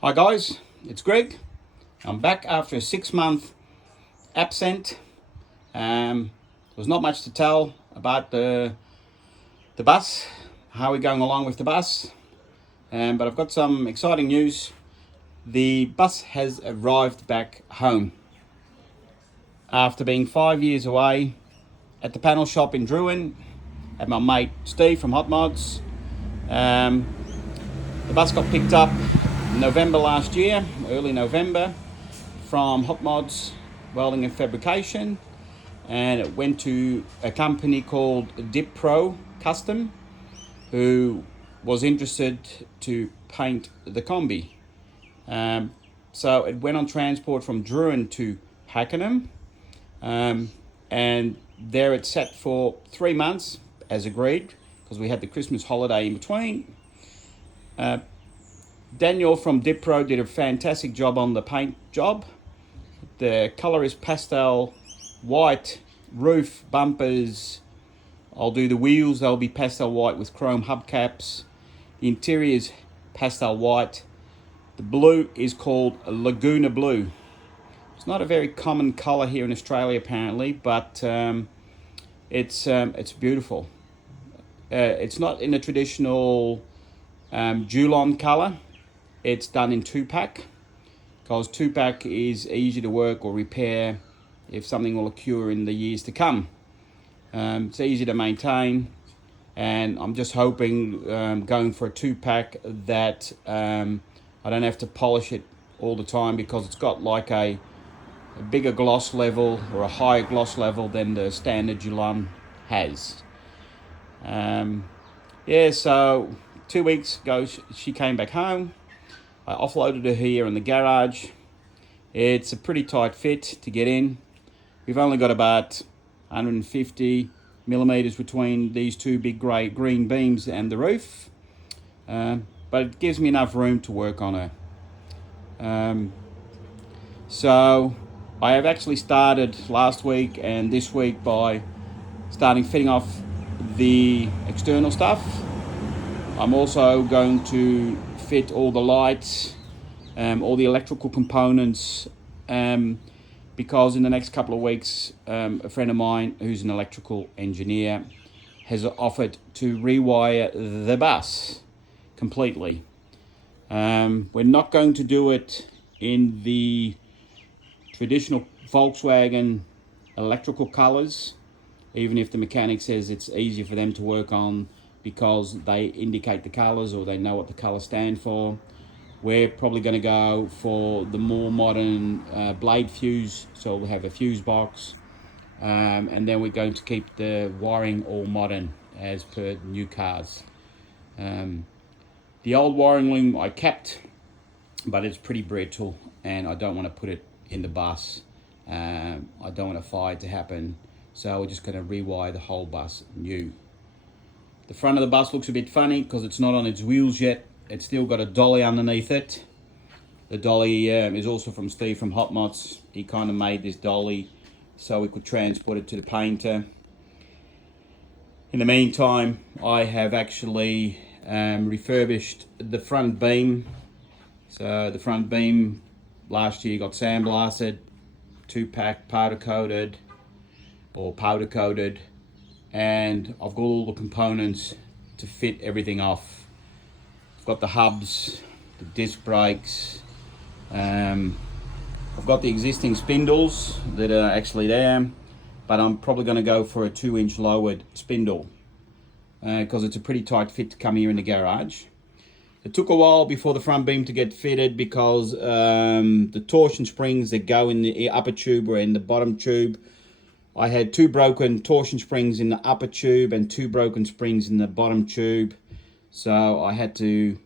Hi guys, it's Greg. I'm back after a 6-month absent. There's not much to tell about the bus, how we're going along with the bus, but I've got some exciting news. The bus has arrived back home after being 5 years away at the panel shop in Druin at my mate Steve from Hot Mods. The bus got picked up November last year, early November, from Hot Mods Welding and Fabrication, and it went to a company called Dipro Custom, who was interested to paint the combi. So it went on transport from Druin to Pakenham, and there it sat for 3 months as agreed, because we had the Christmas holiday in between. Daniel from Dipro did a fantastic job on the paint job. The colour is pastel white, roof, bumpers. I'll do the wheels, they'll be pastel white with chrome hubcaps. The interior is pastel white. The blue is called Laguna Blue. It's not a very common colour here in Australia apparently, but it's beautiful. It's not in the traditional Dulon colour. It's done in 2-pack, because 2-pack is easy to work or repair if something will occur in the years to come. It's easy to maintain, and I'm just hoping going for a 2-pack that I don't have to polish it all the time, because it's got like a bigger gloss level or a higher gloss level than the standard Dulon has. So 2 weeks ago she came back home. I offloaded her here in the garage. It's a pretty tight fit to get in. We've only got about 150 millimeters between these two big green beams and the roof, but it gives me enough room to work on her. So I have actually started last week and this week by starting fitting off the external stuff. I'm also going to fit all the lights, all the electrical components, because in the next couple of weeks, a friend of mine who's an electrical engineer has offered to rewire the bus completely. We're not going to do it in the traditional Volkswagen electrical colors, even if the mechanic says it's easier for them to work on because they indicate the colors or they know what the colors stand for. We're probably going to go for the more modern blade fuse, so we'll have a fuse box, and then we're going to keep the wiring all modern as per new cars. The old wiring loom I kept, but it's pretty brittle and I don't want to put it in the bus. I don't want a fire to happen, so we're just going to rewire the whole bus new. The front of the bus looks a bit funny because it's not on its wheels yet. It's still got a dolly underneath it. The dolly is also from Steve from Hot Mods. He kind of made this dolly so we could transport it to the painter. In the meantime, I have actually refurbished the front beam. So the front beam last year got sandblasted, 2-pack powder coated, and I've got all the components to fit everything off. I've got the hubs, the disc brakes, I've got the existing spindles that are actually there, but I'm probably going to go for a 2-inch lowered spindle because it's a pretty tight fit to come here in the garage. It took a while before the front beam to get fitted because the torsion springs that go in the upper tube were in the bottom tube. I had 2 broken torsion springs in the upper tube and 2 broken springs in the bottom tube. So I had to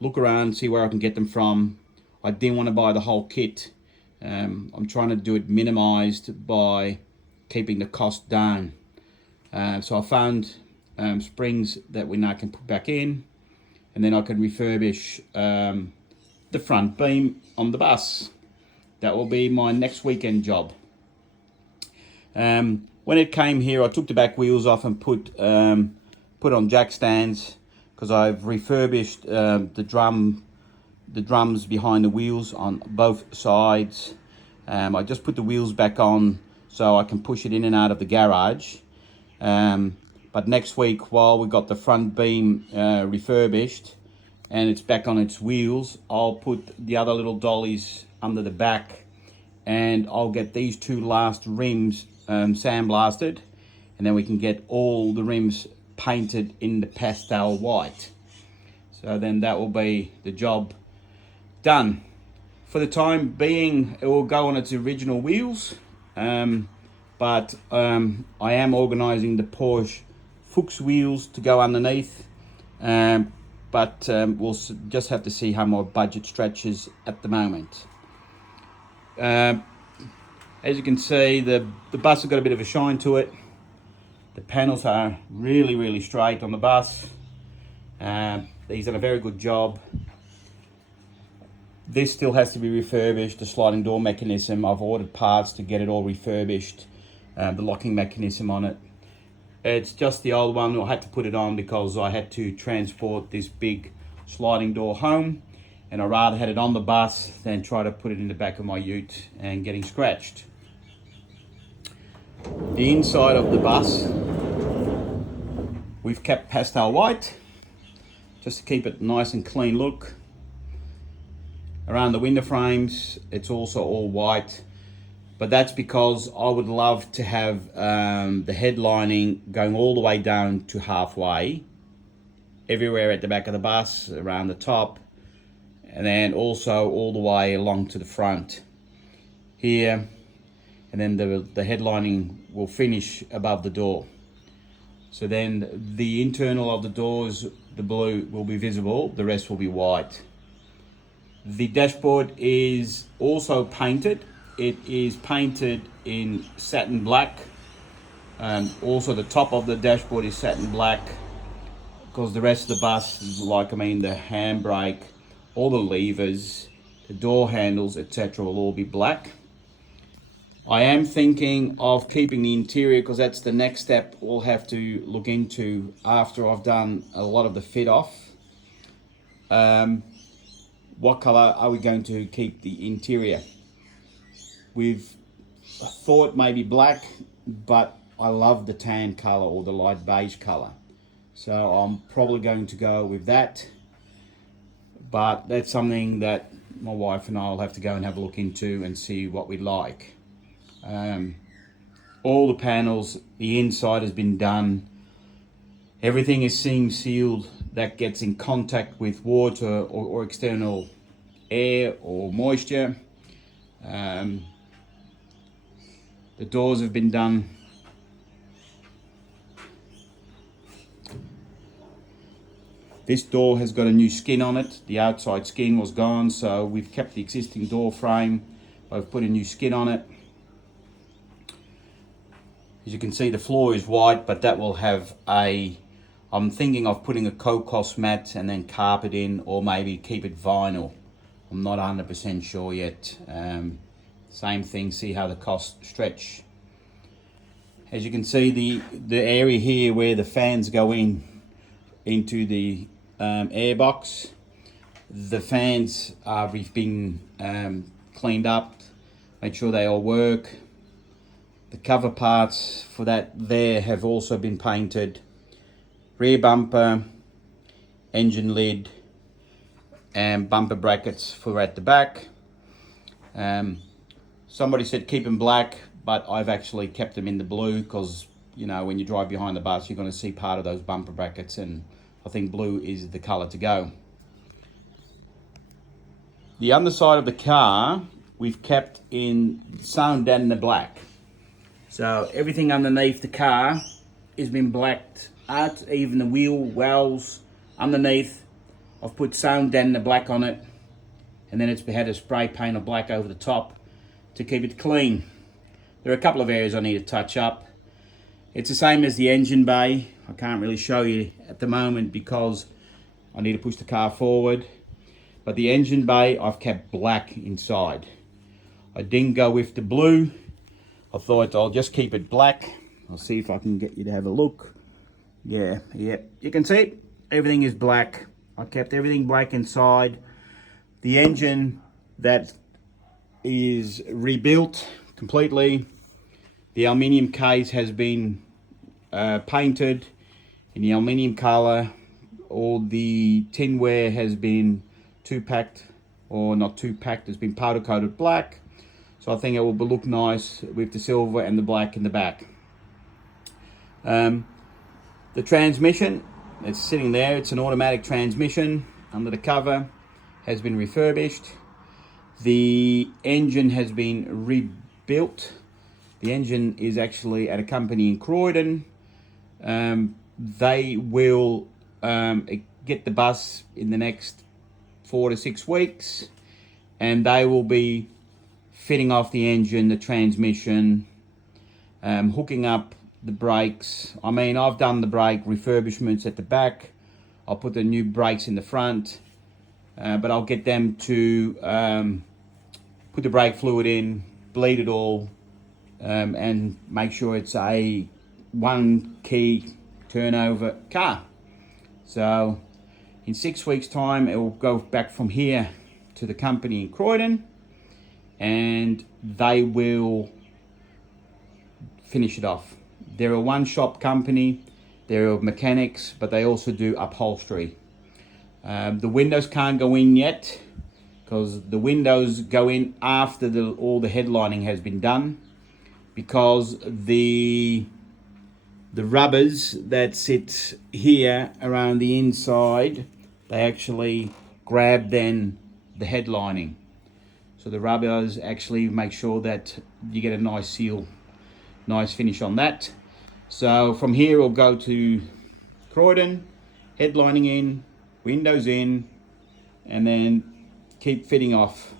look around, see where I can get them from. I didn't want to buy the whole kit. I'm trying to do it minimized by keeping the cost down. So I found springs that we now can put back in, and then I can refurbish the front beam on the bus. That will be my next weekend job. When it came here, I took the back wheels off and put on jack stands, because I've refurbished the drum the drums behind the wheels on both sides. I just put the wheels back on so I can push it in and out of the garage. But next week, while we got the front beam refurbished and it's back on its wheels, I'll put the other little dollies under the back, and I'll get these two last rims sandblasted, and then we can get all the rims painted in the pastel white. So then that will be the job done. For the time being, it will go on its original wheels, but I am organising the Porsche Fuchs wheels to go underneath, but we'll just have to see how my budget stretches at the moment. As you can see, the bus has got a bit of a shine to it. The panels are really straight on the bus. He's done a very good job. This still has to be refurbished, the sliding door mechanism. I've ordered parts to get it all refurbished, the locking mechanism on it. It's just the old one. I had to put it on because I had to transport this big sliding door home, and I rather had it on the bus than try to put it in the back of my ute and getting scratched. The inside of the bus, we've kept pastel white, just to keep it nice and clean look. Around the window frames, it's also all white, but that's because I would love to have the headlining going all the way down to halfway, everywhere at the back of the bus, around the top, and then also all the way along to the front here, and then the headlining will finish above the door. So then the internal of the doors, the blue will be visible, the rest will be white. The dashboard is also painted. It is painted in satin black. Also the top of the dashboard is satin black, because the rest of the bus, the handbrake, all the levers, the door handles, etc. will all be black. I am thinking of keeping the interior, because that's the next step we'll have to look into after I've done a lot of the fit off. What colour are we going to keep the interior? We've thought maybe black, but I love the tan colour or the light beige colour. So I'm probably going to go with that. But that's something that my wife and I will have to go and have a look into and see what we like. All the panels, the inside has been done. Everything is seam sealed that gets in contact with water or external air or moisture. The doors have been done. This door has got a new skin on it. The outside skin was gone, so we've kept the existing door frame. I've put a new skin on it. As you can see, the floor is white, but that will have I'm thinking of putting a co-cos mat and then carpet in, or maybe keep it vinyl. I'm not 100% sure yet. Same thing, see how the costs stretch. As you can see, the area here where the fans go into the air box, the fans we've been cleaned up, made sure they all work. The cover parts for that there have also been painted. Rear bumper, engine lid, and bumper brackets for at the back. Somebody said keep them black, but I've actually kept them in the blue, because when you drive behind the bus, you're going to see part of those bumper brackets, and I think blue is the colour to go. The underside of the car we've kept in sound and the black. So everything underneath the car has been blacked out, even the wheel wells underneath. I've put sound and the black on it, and then it's had a spray paint of black over the top to keep it clean. There are a couple of areas I need to touch up. It's the same as the engine bay. I can't really show you at the moment because I need to push the car forward. But the engine bay, I've kept black inside. I didn't go with the blue. I thought I'll just keep it black. I'll see if I can get you to have a look. Yeah, you can see it. Everything is black. I kept everything black inside. The engine that is rebuilt completely. The aluminium case has been painted in the aluminium color. All the tinware has been two-packed, or not two-packed, it's been powder coated black. So I think it will look nice with the silver and the black in the back. The transmission, it's sitting there, it's an automatic transmission under the cover, has been refurbished. The engine has been rebuilt. The engine is actually at a company in Croydon. They will get the bus in the next 4 to 6 weeks, and they will be fitting off the engine, the transmission, hooking up the brakes. I mean, I've done the brake refurbishments at the back. I'll put the new brakes in the front, but I'll get them to put the brake fluid in, bleed it all, and make sure it's a one key turnover car. So in 6 weeks time, it will go back from here to the company in Croydon, and they will finish it off. They're a one-shop company. They're mechanics, but they also do upholstery. The windows can't go in yet, because the windows go in after all the headlining has been done, because the rubbers that sit here around the inside, they actually grab then the headlining. So the rubbers actually make sure that you get a nice seal, nice finish on that. So from here we'll go to Croydon, headlining in, windows in, and then keep fitting off.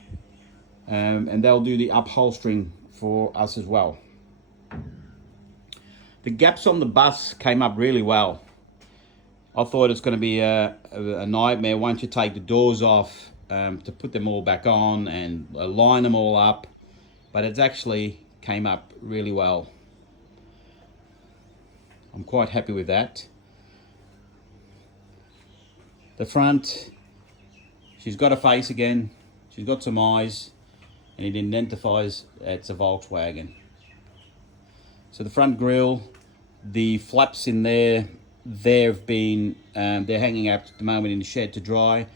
And they'll do the upholstering for us as well. The gaps on the bus came up really well. I thought it's going to be a nightmare once you take the doors off to put them all back on and line them all up, but it's actually came up really well. I'm quite happy with that. The front, she's got a face again, she's got some eyes, and it identifies it's a Volkswagen. So the front grille, the flaps in there, they've been they're hanging out at the moment in the shed to dry.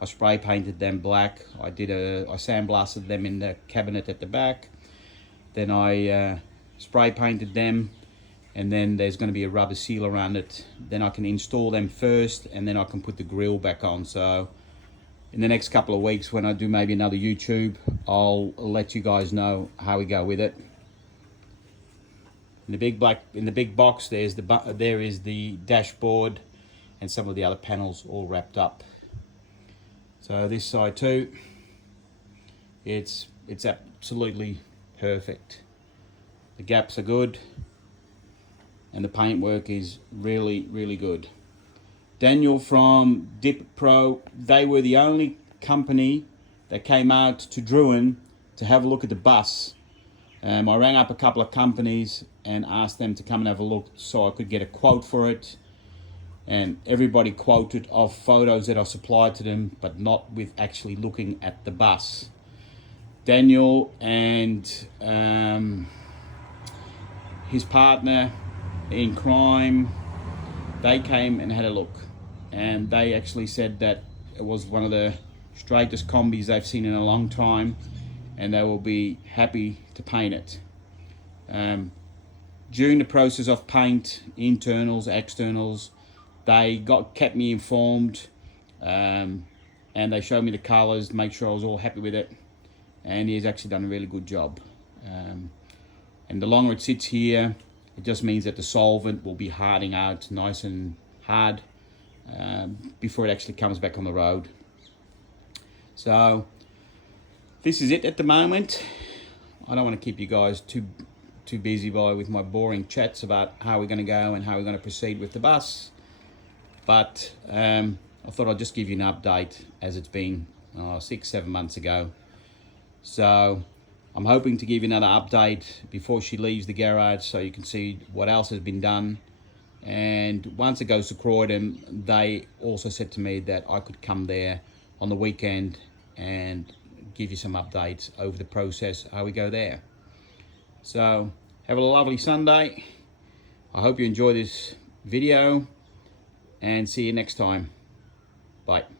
I spray painted them black. I sandblasted them in the cabinet at the back. Then I spray painted them, and then there's going to be a rubber seal around it. Then I can install them first, and then I can put the grille back on. So in the next couple of weeks, when I do maybe another YouTube, I'll let you guys know how we go with it. In the big box, there is the dashboard and some of the other panels all wrapped up. So this side too, it's absolutely perfect. The gaps are good, and the paintwork is really, really good. Daniel from Dip Pro, they were the only company that came out to Druin to have a look at the bus. I rang up a couple of companies and asked them to come and have a look so I could get a quote for it. And everybody quoted off photos that I supplied to them, but not with actually looking at the bus. Daniel and his partner in crime, they came and had a look. And they actually said that it was one of the straightest combis they've seen in a long time, and they will be happy to paint it. During the process of paint, internals, externals, they kept me informed, and they showed me the colours to make sure I was all happy with it, and he's actually done a really good job. And the longer it sits here, it just means that the solvent will be harding out nice and hard before it actually comes back on the road. So this is it at the moment. I don't want to keep you guys too busy with my boring chats about how we're going to go and how we're going to proceed with the bus. But I thought I'd just give you an update, as it's been 6-7 months ago. So I'm hoping to give you another update before she leaves the garage, so you can see what else has been done. And once it goes to Croydon, they also said to me that I could come there on the weekend and give you some updates over the process, how we go there. So have a lovely Sunday. I hope you enjoy this video, and see you next time. Bye.